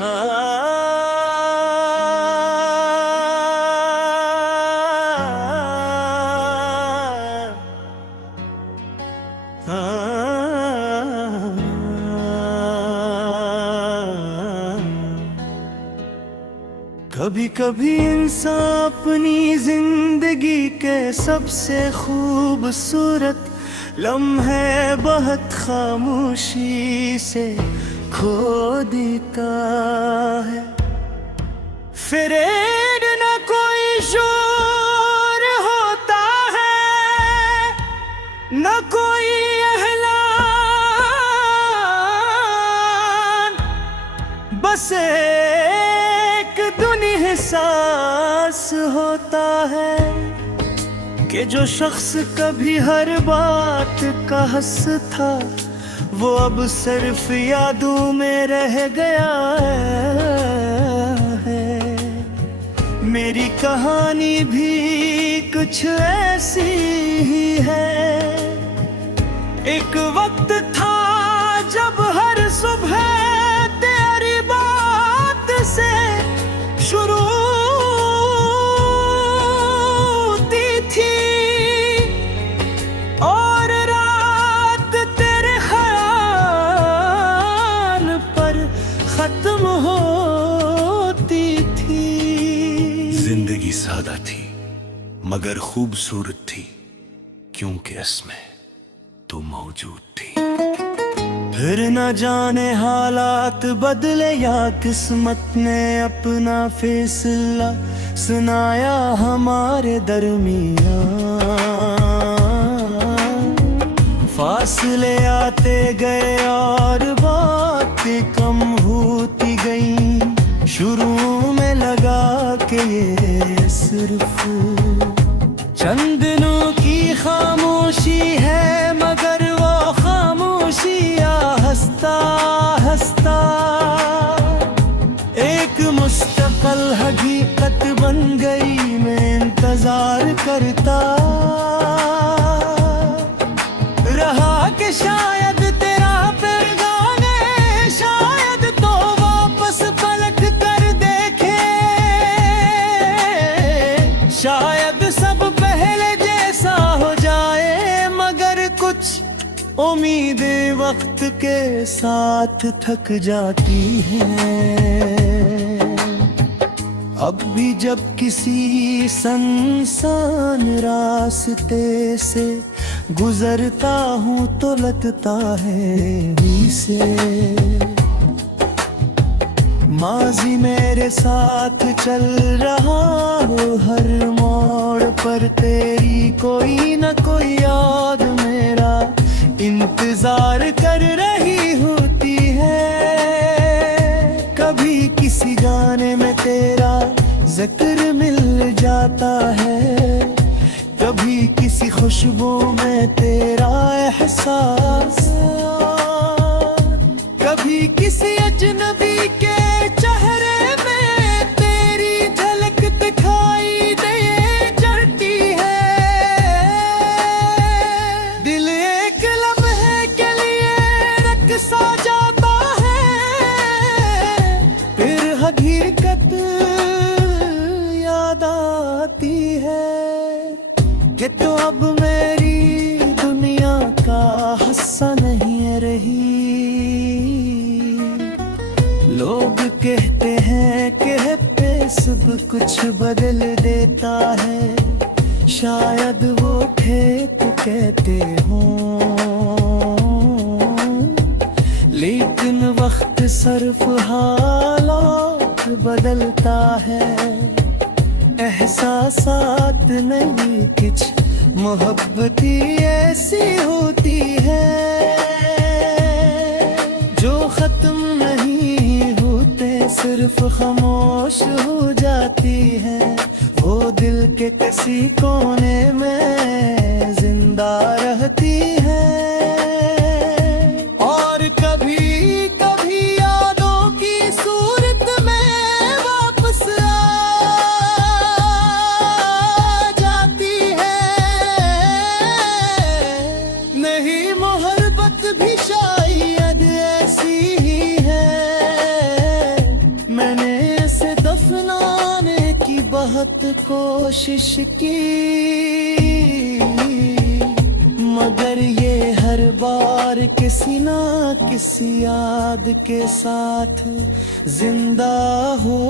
कभी कभी इंसान अपनी जिंदगी के सबसे खूबसूरत लम्हे बहुत खामोशी से खो देता है। फिर न कोई शोर होता है, न कोई एहलान, बस एक धुनी एहसास होता है कि जो शख्स कभी हर बात का हंस था वो अब सिर्फ यादों में रह गया है। मेरी कहानी भी कुछ ऐसी ही है। एक वक्त था जब हर सुबह तेरी बात से शुरू होती थी और रात तेरे ख्याल पर खत्म होती थी। जिंदगी सादा थी मगर खूबसूरत थी, क्योंकि इसमें तू मौजूद थी। फिर न जाने हालात बदले या किस्मत ने अपना फैसला सुनाया हमारे दरमियान। फासले आते गए और बातें कम होती गईं। शुरू में लगा के ये सिर्फ चंद दिनों की खामोशी है, मगर वो खामोशियाँ हंसता हंसता एक मुस्तकिल हकीकत बन गई। मैं इंतजार करता रहा कि शायद तेरा पैगाम शायद तो वापस पलट कर देखे, शायद सब पहले जैसा हो जाए। मगर कुछ उम्मीदें वक्त के साथ थक जाती हैं। अब भी जब किसी सुनसान रास्ते से गुजरता हूँ तो लगता है ही से माजी मेरे साथ चल रहा हो। हर मोड़ पर तेरी कोई न कोई याद मेरा इंतजार कर रही होती है। कभी किसी गाने में तेरा जिक्र मिल जाता है, कभी किसी खुशबू में तेरा एहसास, कभी किसी अजनबी के चेहरे में तेरी झलक दिखाई दे जाती है। दिल एक लम्हे के लिए रक़्सा जाता है, फिर हकीकत याद आती है कि तो अब मेरी दुनिया का हिस्सा नहीं रही। लोग कहते हैं कि सब कुछ बदल देता है, शायद वो थे तो कहते हों, लेकिन वक्त सिर्फ हालात बदलता है। एहसासात नहीं कुछ मोहब्बती ऐसी होती है जो खत्म नहीं होते, सिर्फ खामोश हो जाती है। वो दिल के किसी कोने में जिंदा रहती है और कभी कभी यादों की सूरत में वापस आ जाती है। नहीं मोहब्बत भी शायद ऐसी ही है बहुत कोशिश की, मगर ये हर बार किसी ना किसी याद के साथ जिंदा हो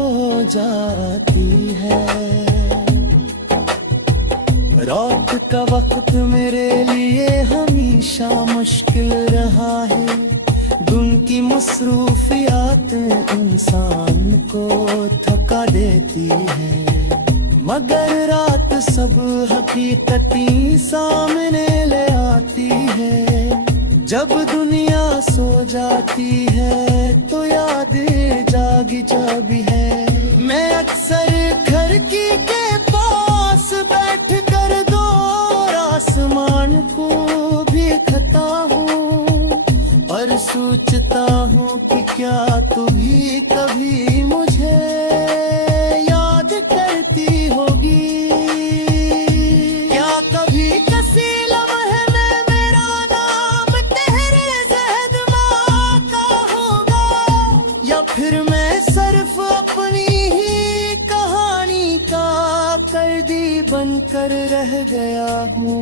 जाती है। रात का वक्त मेरे लिए हमेशा मुश्किल रहा है, दिन की मसरूफियातें इंसान को थका देती है, मगर रात सब हकीकतें सामने ले आती है। जब दुनिया सो जाती है तो यादें जागी जागी है। मैं अक्सर खिड़की के पास बैठ कर दो आसमान को भी खता हूँ, और सोचता हूँ कि क्या तू भी कभी मुझे याद करती होगी। क्या कभी किसी लम्हे में मेरा नाम तेरे ज़हन का होगा, या फिर मैं सिर्फ अपनी ही कहानी का कैदी बनकर रह गया हूँ।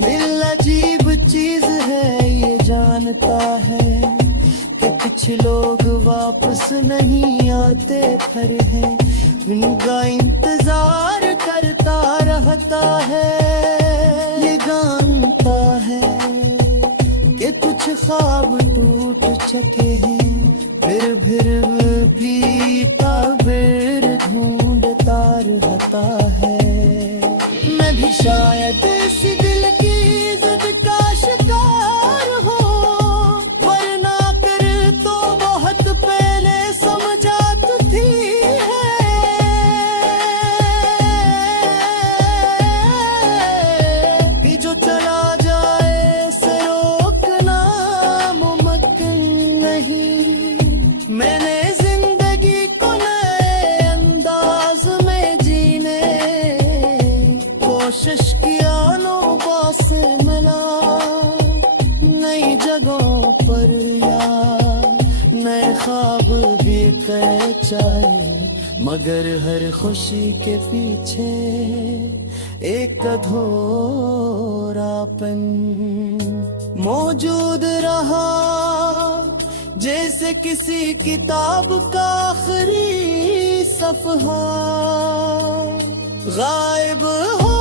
दिल अजीब चीज है, ये जानता है कि कुछ लोग वापस नहीं आते, फिर है उनका इंतजार करता रहता है। ये जानता है कि कुछ ख्वाब टूट चुके हैं, फिर भी ताबीर ढूंढता रहता है। मैं भी शायद इस दिल की जिद का शिकार हो, वरना कर तो बहुत पहले समझा तो थी है कि जो चला जाए से रोकना मुमकिन नहीं। मैंने जिंदगी को नए अंदाज में जीने कोशिश किया, नौबा से मिला नई जगहों पर, या नए ख्वाब भी कह चाहे, मगर हर खुशी के पीछे एक अधूरापन मौजूद रहा, जैसे किसी किताब का आखिरी सफ़हा गायब हो